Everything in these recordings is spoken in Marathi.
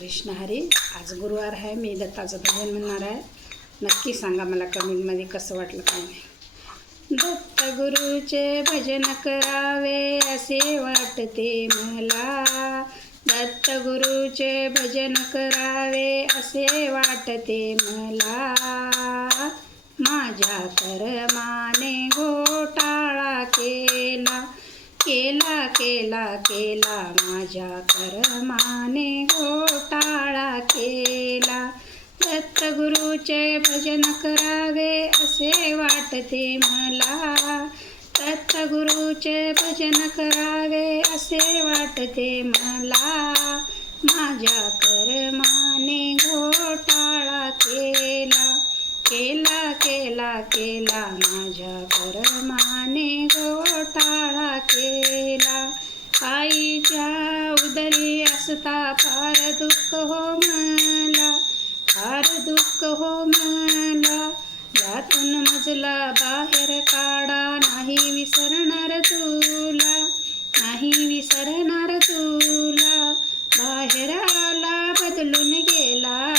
कृष्ण हरी. आज गुरुवार आहे. मी दत्ताचं भजन म्हणणार आहे. नक्की सांगा मला कमेंटमध्ये कसं वाटलं काय नाही. दत्त गुरुचे भजन करावे असे वाटते मला. दत्त गुरुचे भजन करावे असे वाटते मला. माझ्या कर्माने घोटाळा केला केला केला केला. माझ्या कर्माने घोटाळा केला. दत्त गुरुचे भजन करावे असे वाटते मला. दत्त गुरुचे भजन करावे असे वाटते मला. माझ्या कर्माने घोटाळा केला केला केला केला. माझ्या कर्माने घोटाळा केला. आईच्या उदरी असता फार दुःख हो मला. फार दुःख हो मला. यातून मजला बाहेर काढा. नाही विसरणार तुला. नाही विसरणार तुला. बाहेर आला बदलून गेला.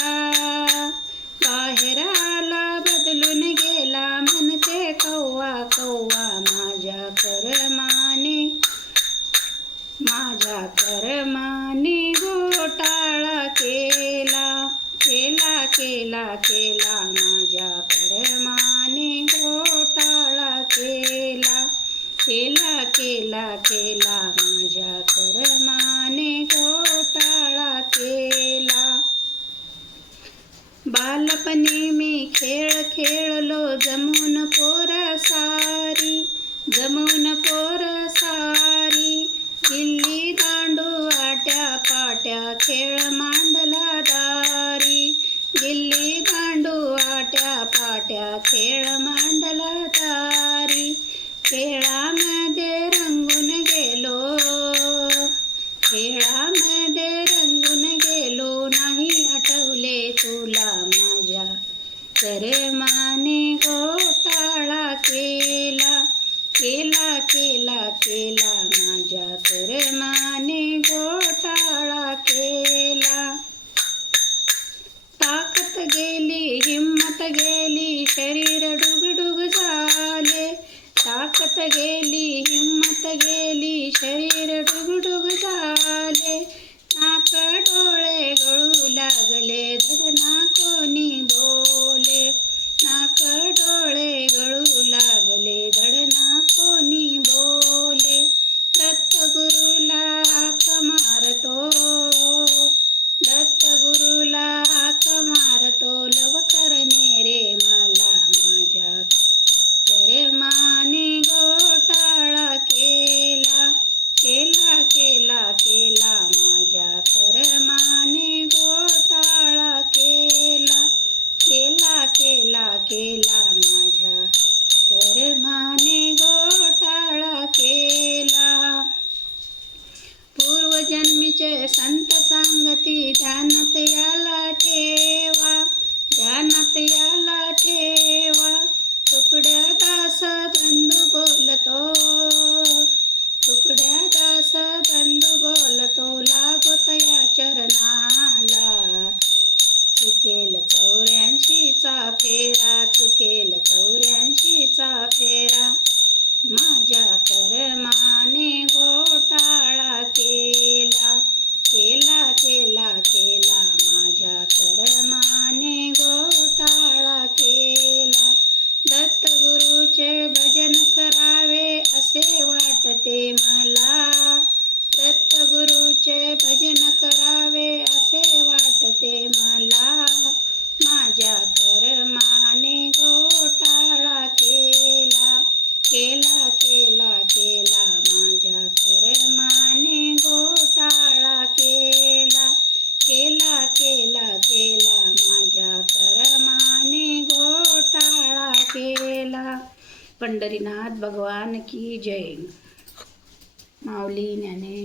बाहेर आला बदलून गेला. म्हणते कव्वा कव्वा. माझ्या कर्माने माझ्या कर्माने घोटाळा केला केला केला केला. माझ्या कर्माने घोटाळा केला केला केला केला. माझ्या कर्माने घोटाळा केला. बालपणी मी खेळ खेळलो जमून पोर सारी. जमून पोर सारी. गिल्ली दांडू आट्या पाट्या खेळ मांडला दारी. गिल्ली दांडू आट्या पाट्या खेळ मांडला दारी. खेळामध्ये रंगून गेलो. खेळामध्ये रंगून गेलो. नाही आठवले तुला. माझ्या कर्माने घोटाळा केला केला केला केला. माझ्या कर्माने घोटाळा केला. ताकद गेली हिम्मत गेली. शरीर डुगडुग झाले. ताकद गेली हिम्मत गेली. शरीर डुगडुग झाले. नाक डोळे गळू लागले. धडना कोणी बोले. नाक डोळे गळू लागले. धडना कोणी बोले. दत्त गुरुला हाक मारतो. दत्त गुरुला हाक मारतो. लवकर ने रे मला. माझ्या कर्माने घोटाळा केला केला केला केला. माझ्या कर्माने घोटाळा केला केला केला केला. माझ्या कर्माने घोटाळा केला. पूर्वजन्मीचे संत सांगती ध्यानात याला ठेवा. ध्यानात याला ठेवा. तुकड्या दास बंधू बोलतो. तुकड्या दास बंधू बोलतो. लागत या चरणाला. चुकेल 84चा फेरा. चुकेल 84चा फेरा. माझ्या कर्माने घोटाळा केला केला केला केला. माझ्या कर्माने घोटाळा केला. दत्त गुरुचे भजन करावे असे वाटते मला. दत्त गुरुचे भजन करावे असे वाटते मला. माझ्या कर्माने घोटाळा केला केला केला केला. माझ्या कर्माने घोटाळा केला केला केला केला. माझ्या कर्माने घोटाळा केला. पंढरीनाथ भगवान की जय. माऊली ज्ञाने